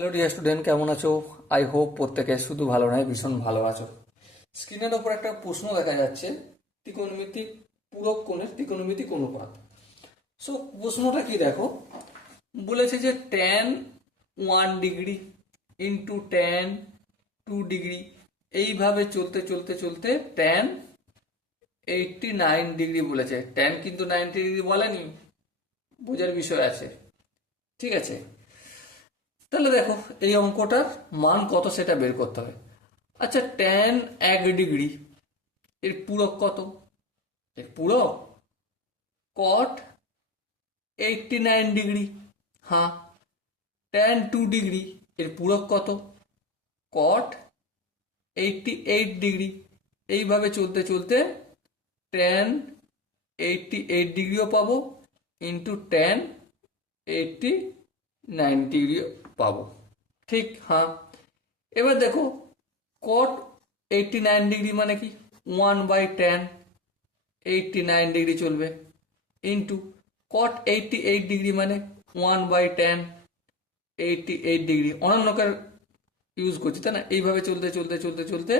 Hello dear student, কেমন আছো? I hope প্রত্যেকে শুধু ভালো নয়, ভীষণ ভালো আছো। স্ক্রিনের ওপর একটা প্রশ্ন দেখা যাচ্ছে, ত্রিকোণমিতিক পূরক কোণের ত্রিকোণমিতিক অনুপাত। সো প্রশ্নটা কি দেখো, বলেছে যে tan 1 degree into tan 2 degree, এইভাবে চলতে চলতে চলতে ট্যান 89 ডিগ্রি বলেছে। ট্যান কিন্তু 90 ডিগ্রি বলেনি, বোঝার বিষয় আছে। ঠিক আছে, তাহলে দেখো এই অঙ্কটার মান কত সেটা বের করতে হবে। আচ্ছা, ট্যান 1 ডিগ্রি এর পূরক কত? এর পূরক কট 89 ডিগ্রি। হ্যাঁ, ট্যান 2 ডিগ্রি এর পূরক কত? কট 88 ডিগ্রি। এইভাবে চলতে চলতে ট্যান 88 ডিগ্রিও পাবো, ইন্টু ট্যান 89 ডিগ্রিও পাবো। ঠিক, হ্যাঁ। এবার দেখো, কট 89 ডিগ্রি মানে কি? 1/tan 89 ডিগ্রি চলবে, ইন্টু কট 88 ডিগ্রি মানে 1/tan 88 ডিগ্রি। অনন্যকার ইউজ করছি, তাই না? এইভাবে চলতে চলতে চলতে চলতে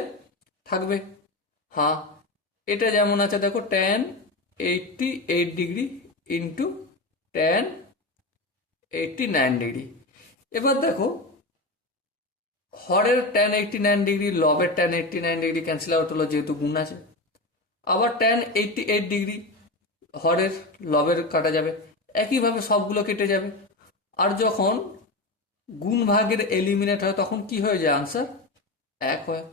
থাকবে। হ্যাঁ, এটা যেমন আছে দেখো, tan 88 degree into tan 89 degree. এবার দেখো, হরের tan 89 ডিগ্রি, লবের tan 89 ডিগ্রি ক্যান্সেল আউট হলো যেহেতু গুণ আছে। আবার tan 88 ডিগ্রি, হরের লবের কাটা যাবে, একইভাবে সবগুলো কেটে যাবে। আর যখন গুণ ভাগের এলিমিনেট হয় তখন কি হয়ে যায়? আনসার 1 হয়।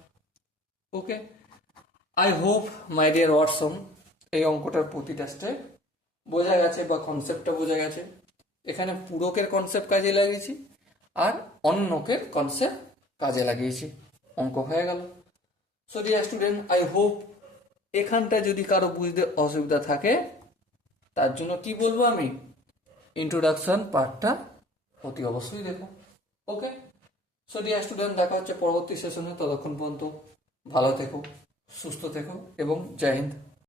Okay, I hope my dear Watson এই অঙ্কটার প্রতিটা স্টেপ বোঝা গেছে বা কনসেপ্টটা বোঝা গেছে। এখানে পূরকের কনসেপ্ট কাজে লাগিয়েছি আর অন্যকের কনসেপ্ট কাজে লাগিয়েছি, অঙ্ক হয়ে গেল। So dear student, I hope এখানটা যদি কারো বুঝতে অসুবিধা থাকে তার জন্য কি বলবো আমি, ইন্ট্রোডাকশন পার্টটা অতি অবশ্যই দেখো। ওকে, সো ডিয়ার স্টুডেন্ট, দেখা হচ্ছে পরবর্তী সেশনে। ততক্ষণ পর্যন্ত ভালো থেকো, সুস্থ থেকো এবং জয় হিন্দ।